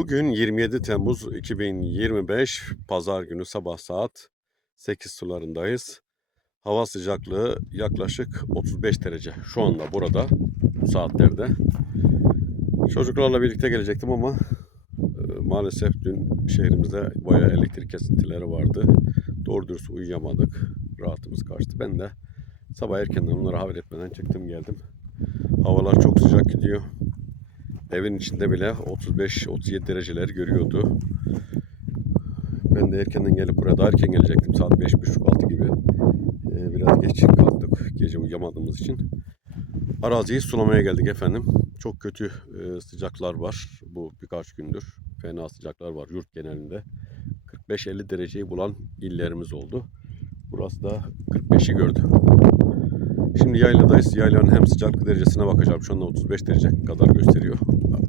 Bugün 27 Temmuz 2025 Pazar günü sabah saat 8 sularındayız. Hava sıcaklığı yaklaşık 35 derece. Şu anda burada bu saatlerde. Çocuklarla birlikte gelecektim ama e, maalesef dün şehrimizde bayağı elektrik kesintileri vardı. Doğru dürüst uyuyamadık. Rahatımız kaçtı. Ben de sabah erkenden onlara haber etmeden çıktım geldim. Havalar çok sıcak gidiyor. Evin içinde bile 35-37 dereceleri görüyordu. Ben de erkenden gelip buraya daha erken gelecektim. Saat 5.30-6 gibi. Ee, biraz geç kalktık gece uyuyamadığımız için. Araziyi sulamaya geldik efendim. Çok kötü e, sıcaklar var bu birkaç gündür. Fena sıcaklar var yurt genelinde. 45-50 dereceyi bulan illerimiz oldu. Burası da 45'i gördü. Şimdi yayladayız. Yaylanın hem sıcaklık derecesine bakacağım. Şu anda 35 derece kadar gösteriyor.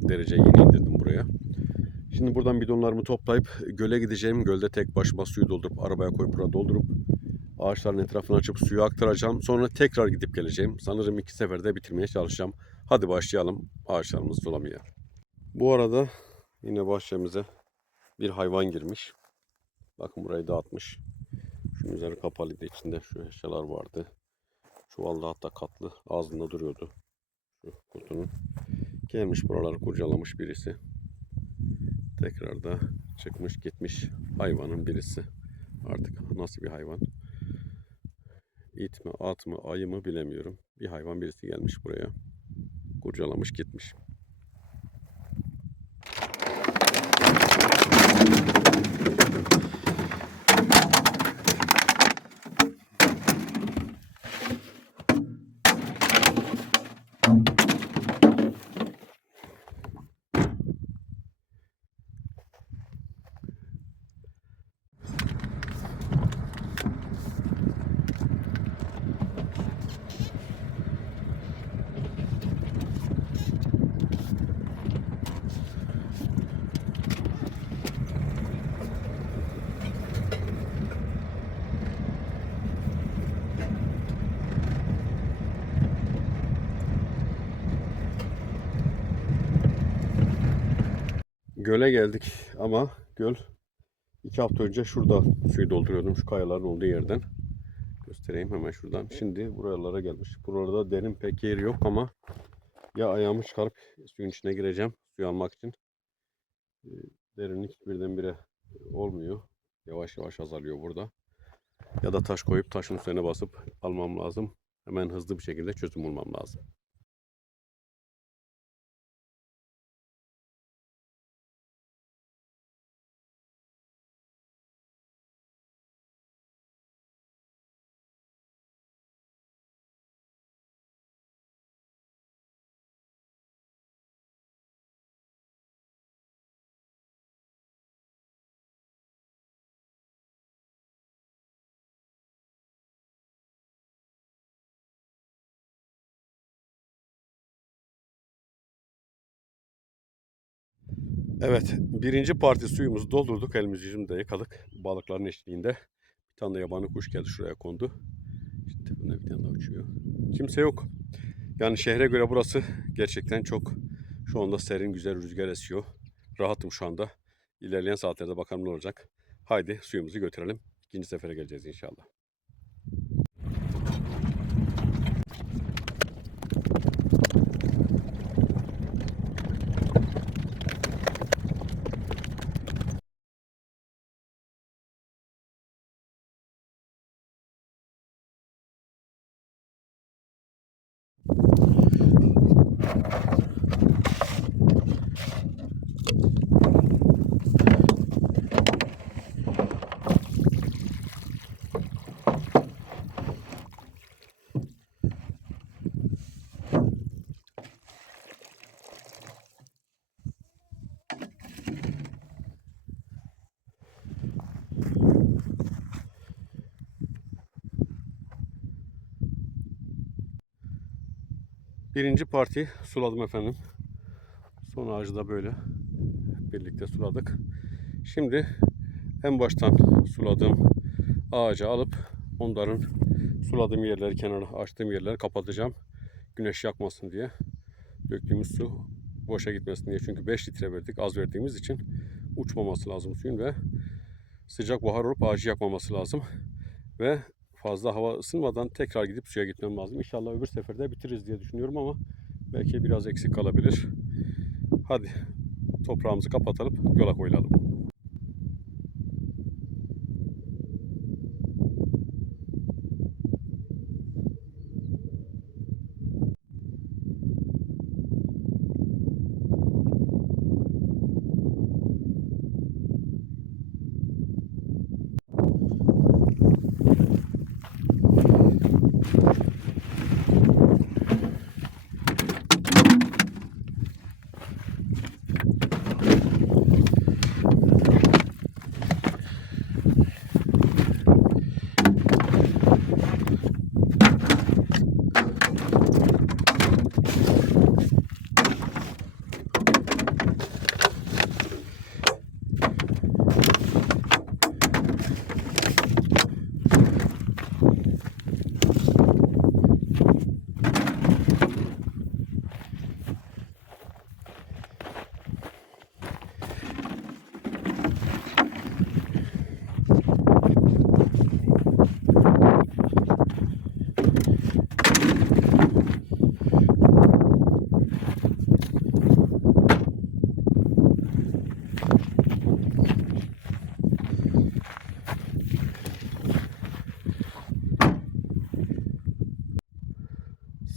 Derece yeni indirdim buraya. Şimdi buradan bidonlarımı toplayıp göle gideceğim. Gölde tek başıma suyu doldurup arabaya koyup buraya doldurup ağaçların etrafını açıp suyu aktaracağım. Sonra tekrar gidip geleceğim. Sanırım iki seferde bitirmeye çalışacağım. Hadi başlayalım ağaçlarımızı sulamaya. Bu arada yine bahçemize bir hayvan girmiş. Bakın burayı dağıtmış. Şunun üzeri kapalıydı. içinde şu eşyalar vardı. Çuvalda hatta katlı ağzında duruyordu. Şu kutunun. Gelmiş buraları kurcalamış birisi. Tekrar da çıkmış gitmiş hayvanın birisi. Artık nasıl bir hayvan? İt mi, at mı, ayı mı bilemiyorum. Bir hayvan birisi gelmiş buraya. Kurcalamış gitmiş. Göle geldik ama göl iki hafta önce şurada suyu dolduruyordum şu kayaların olduğu yerden. Göstereyim hemen şuradan. Şimdi buralara gelmiş. Burada derin pek yeri yok ama ya ayağımı çıkarıp suyun içine gireceğim suyu almak için. Ee, Derinlik birdenbire olmuyor. Yavaş yavaş azalıyor burada. Ya da taş koyup taşın üzerine basıp almam lazım. Hemen hızlı bir şekilde çözüm bulmam lazım. Evet, birinci parti suyumuzu doldurduk. Elimizi yüzümüzde yıkadık. Balıkların eşliğinde. Bir tane de yabani kuş geldi şuraya kondu. İşte tepemde bir tane daha uçuyor. Kimse yok. Yani şehre göre burası gerçekten çok şu anda serin güzel rüzgar esiyor. Rahatım şu anda. İlerleyen saatlerde bakalım ne olacak. Haydi suyumuzu götürelim. İkinci sefere geleceğiz inşallah. Birinci parti suladım efendim. Son ağacı da böyle birlikte suladık. Şimdi en baştan suladığım ağacı alıp onların suladığım yerleri kenara açtığım yerleri kapatacağım. Güneş yakmasın diye. Döktüğümüz su boşa gitmesin diye. Çünkü 5 litre verdik az verdiğimiz için uçmaması lazım suyun ve sıcak buhar olup ağacı yakmaması lazım. Ve fazla hava ısınmadan tekrar gidip suya gitmem lazım. İnşallah öbür seferde bitiririz diye düşünüyorum ama belki biraz eksik kalabilir. Hadi toprağımızı kapatalım, yola koyulalım.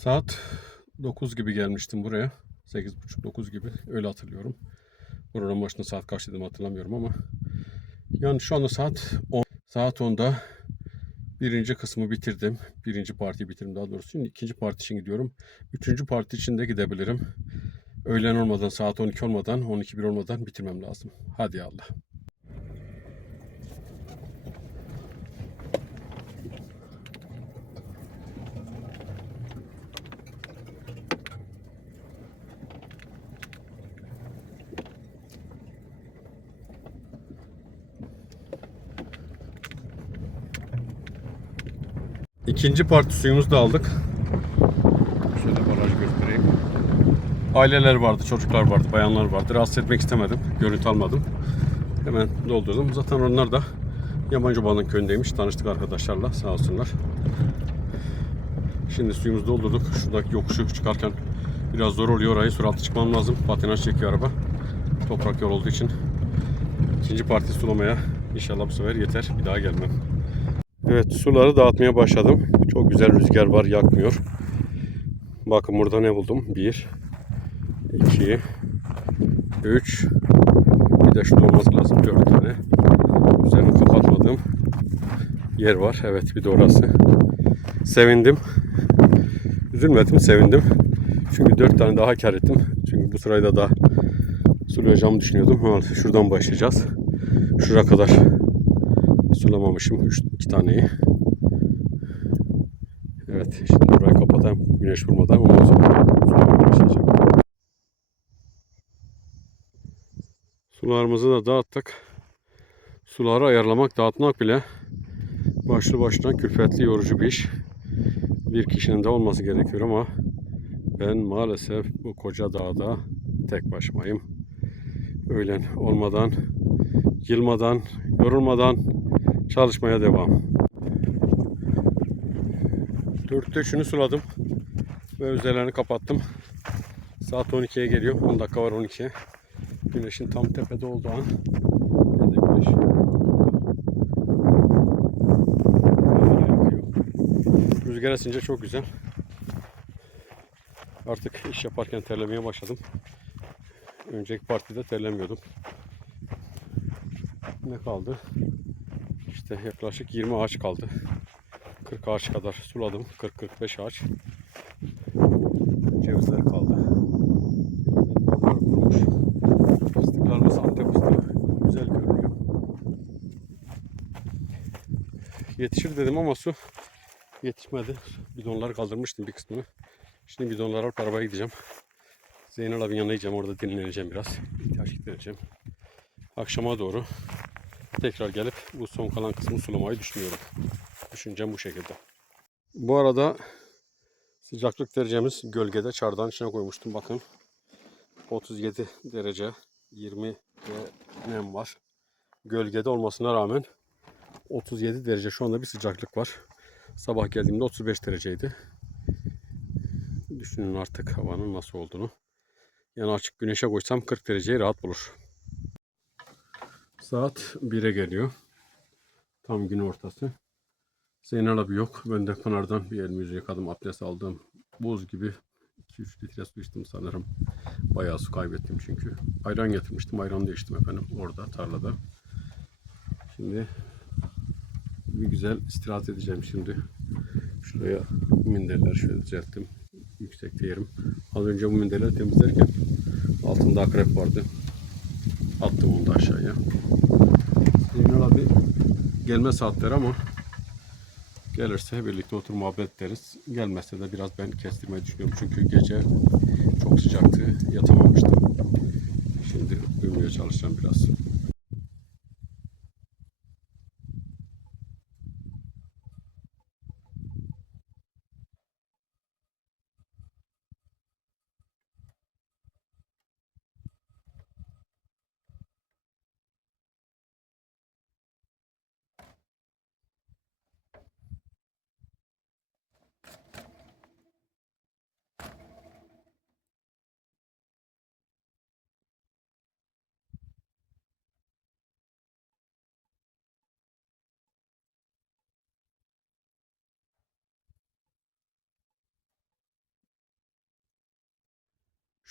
Saat 9 gibi gelmiştim buraya. 8.30-9 gibi öyle hatırlıyorum. Buranın başında saat kaç dedim hatırlamıyorum ama. Yani şu anda saat 10. Saat 10'da birinci kısmı bitirdim. Birinci partiyi bitirdim daha doğrusu. Şimdi ikinci parti için gidiyorum. Üçüncü parti için de gidebilirim. Öğlen olmadan, saat 12 olmadan, 12.1 olmadan bitirmem lazım. Hadi ya Allah. İkinci parti suyumuzu da aldık. Şöyle baraj göstereyim. Aileler vardı, çocuklar vardı, bayanlar vardı. Rahatsız etmek istemedim. Görüntü almadım. Hemen doldurdum. Zaten onlar da Yabancı Bağ'ın köyündeymiş. Tanıştık arkadaşlarla sağ olsunlar. Şimdi suyumuzu doldurduk. Şuradaki yokuşu çıkarken biraz zor oluyor. Orayı süratli çıkmam lazım. Patinaj çekiyor araba. Toprak yol olduğu için. İkinci parti sulamaya inşallah bu sefer yeter. Bir daha gelmem. Evet suları dağıtmaya başladım. Çok güzel rüzgar var yakmıyor. Bakın burada ne buldum? 1 2 3 Bir de şurada olması lazım 4 tane. Üzerini kapatmadığım yer var. Evet bir de orası. Sevindim. Üzülmedim sevindim. Çünkü 4 tane daha kar ettim. Çünkü bu sırayı da sulayacağımı düşünüyordum. Şuradan başlayacağız. Şuraya kadar sulamamışım 3 2 taneyi. Evet, şimdi burayı kapatayım güneş vurmadan ondan sonra sulamaya başlayacağım. Sularımızı da dağıttık. Suları ayarlamak, dağıtmak bile başlı başına külfetli, yorucu bir iş. Bir kişinin de olması gerekiyor ama ben maalesef bu koca dağda tek başımayım. Öğlen olmadan, yılmadan, yorulmadan çalışmaya devam. Dörtte üçünü suladım ve üzerlerini kapattım. Saat 12'ye geliyor. 10 dakika var 12'ye. Güneşin tam tepede olduğu an. Nerede güneş? Rüzgar esince çok güzel. Artık iş yaparken terlemeye başladım. Önceki partide terlemiyordum. Ne kaldı? İşte yaklaşık 20 ağaç kaldı. 40 ağaç kadar suladım. 40-45 ağaç. Cevizler kaldı. Cevizler kurumuş. Fıstıklarımız Antep fıstığı. Güzel görünüyor. Yetişir dedim ama su yetişmedi. Bidonları kaldırmıştım bir kısmını. Şimdi bidonları alıp arabaya gideceğim. Zeynel abinin yanına gideceğim. Orada dinleneceğim biraz. İhtiyaç gidereceğim. Akşama doğru tekrar gelip bu son kalan kısmı sulamayı düşünüyorum. Düşüncem bu şekilde. Bu arada sıcaklık derecemiz gölgede çardağın içine koymuştum bakın. 37 derece 20 ve nem var. Gölgede olmasına rağmen 37 derece şu anda bir sıcaklık var. Sabah geldiğimde 35 dereceydi. Düşünün artık havanın nasıl olduğunu. Yani açık güneşe koysam 40 dereceyi rahat bulur. Saat 1'e geliyor. Tam gün ortası. Zeynel abi yok. Ben de Pınar'dan bir elimi yüzü yıkadım. Abdest aldım. Buz gibi 2-3 litre su içtim sanırım. Bayağı su kaybettim çünkü. Ayran getirmiştim. Ayran da içtim efendim orada tarlada. Şimdi bir güzel istirahat edeceğim şimdi. Şuraya minderleri şöyle düzelttim. Yüksekte yerim. Az önce bu minderleri temizlerken altında akrep vardı. Attım onu da aşağıya. Zeynel abi gelme saatleri ama gelirse birlikte otur muhabbet ederiz. Gelmezse de biraz ben kestirmeyi düşünüyorum. Çünkü gece çok sıcaktı. Yatamamıştım. Şimdi uyumaya çalışacağım biraz.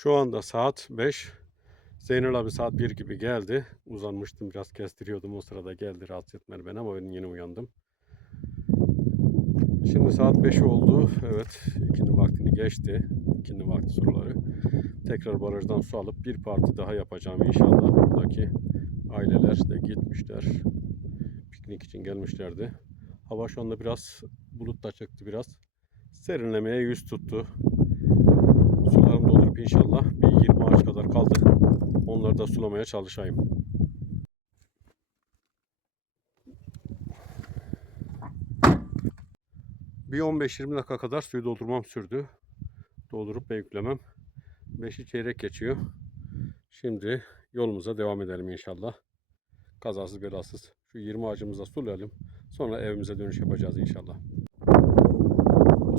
Şu anda saat 5. Zeynel abi saat 1 gibi geldi. Uzanmıştım biraz kestiriyordum o sırada geldi rahatsız etmedi beni ama ben yeni uyandım. Şimdi saat 5 oldu. Evet ikindi vaktini geçti. İkindi vakti soruları. Tekrar barajdan su alıp bir parti daha yapacağım inşallah. Buradaki aileler de gitmişler. Piknik için gelmişlerdi. Hava şu anda biraz bulut da çıktı biraz. Serinlemeye yüz tuttu. Sularımı doldurup inşallah bir 20 ağaç kadar kaldı. Onları da sulamaya çalışayım. Bir 15-20 dakika kadar suyu doldurmam sürdü. Doldurup yüklemem. 5'i çeyrek geçiyor. Şimdi yolumuza devam edelim inşallah. Kazasız belasız. Şu 20 ağacımıza sulayalım. Sonra evimize dönüş yapacağız inşallah.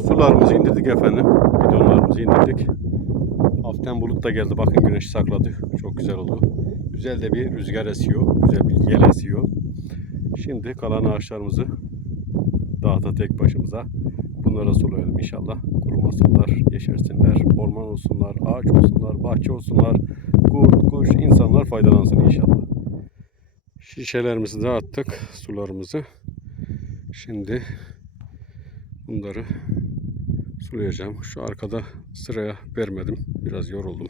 Sularımızı indirdik efendim. Bidonlarımızı indirdik. Hafiften bulut da geldi. Bakın güneş sakladı. Çok güzel oldu. Güzel de bir rüzgar esiyor. Güzel bir yel esiyor. Şimdi kalan ağaçlarımızı dağda tek başımıza bunlara sulayalım inşallah. Kurumasınlar, yeşersinler, orman olsunlar, ağaç olsunlar, bahçe olsunlar, kurt, kuş, insanlar faydalansın inşallah. Şişelerimizi de attık, sularımızı. Şimdi bunları sulayacağım. Şu arkada sıraya vermedim. Biraz yoruldum.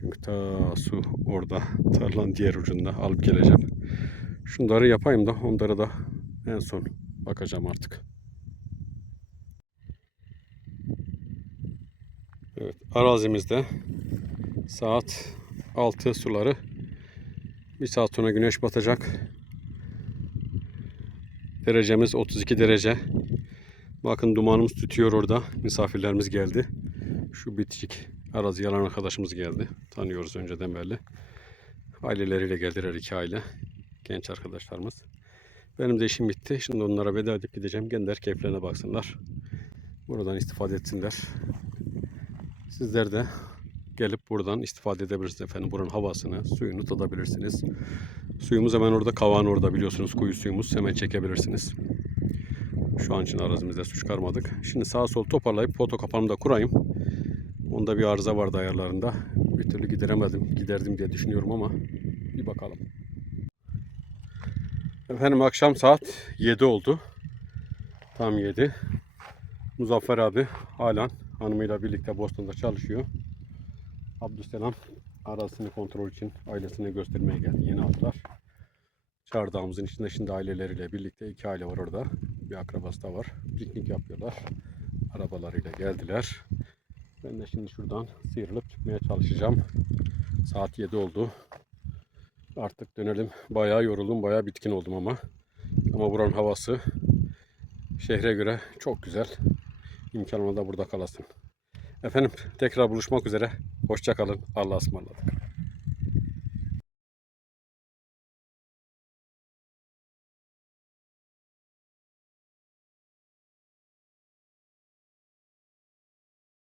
Çünkü ta su orada tarlanın diğer ucunda alıp geleceğim. Şunları yapayım da onlara da en son bakacağım artık. Evet, arazimizde saat 6 suları. Bir saat sonra güneş batacak. Derecemiz 32 derece. Bakın dumanımız tütüyor orada. Misafirlerimiz geldi. Şu bitişik arazi yalan arkadaşımız geldi. Tanıyoruz önceden belli. Aileleriyle geldiler iki aile. Genç arkadaşlarımız. Benim de işim bitti. Şimdi onlara veda edip gideceğim. Gençler keyiflerine baksınlar. Buradan istifade etsinler. Sizler de gelip buradan istifade edebilirsiniz efendim. Buranın havasını, suyunu tadabilirsiniz. Suyumuz hemen orada, kavağın orada biliyorsunuz. Kuyu suyumuz. Hemen çekebilirsiniz. Şu an için arazimizde su çıkarmadık. Şimdi sağ sol toparlayıp foto kapanımı da kurayım. Onda bir arıza vardı ayarlarında. Bir türlü gideremedim. Giderdim diye düşünüyorum ama bir bakalım. Efendim akşam saat 7 oldu. Tam 7. Muzaffer abi halen hanımıyla birlikte Boston'da çalışıyor. Abdüselam arasını kontrol için ailesini göstermeye geldi. Yeni aldılar. Çardağımızın içinde şimdi aileleriyle birlikte iki aile var orada. Bir akrabası da var. Piknik yapıyorlar. Arabalarıyla geldiler. Ben de şimdi şuradan sıyrılıp çıkmaya çalışacağım. Saat 7 oldu. Artık dönelim. Bayağı yoruldum, bayağı bitkin oldum ama. Ama buranın havası şehre göre çok güzel. İmkan da burada kalasın. Efendim tekrar buluşmak üzere. Hoşça kalın. Allah'a ısmarladık.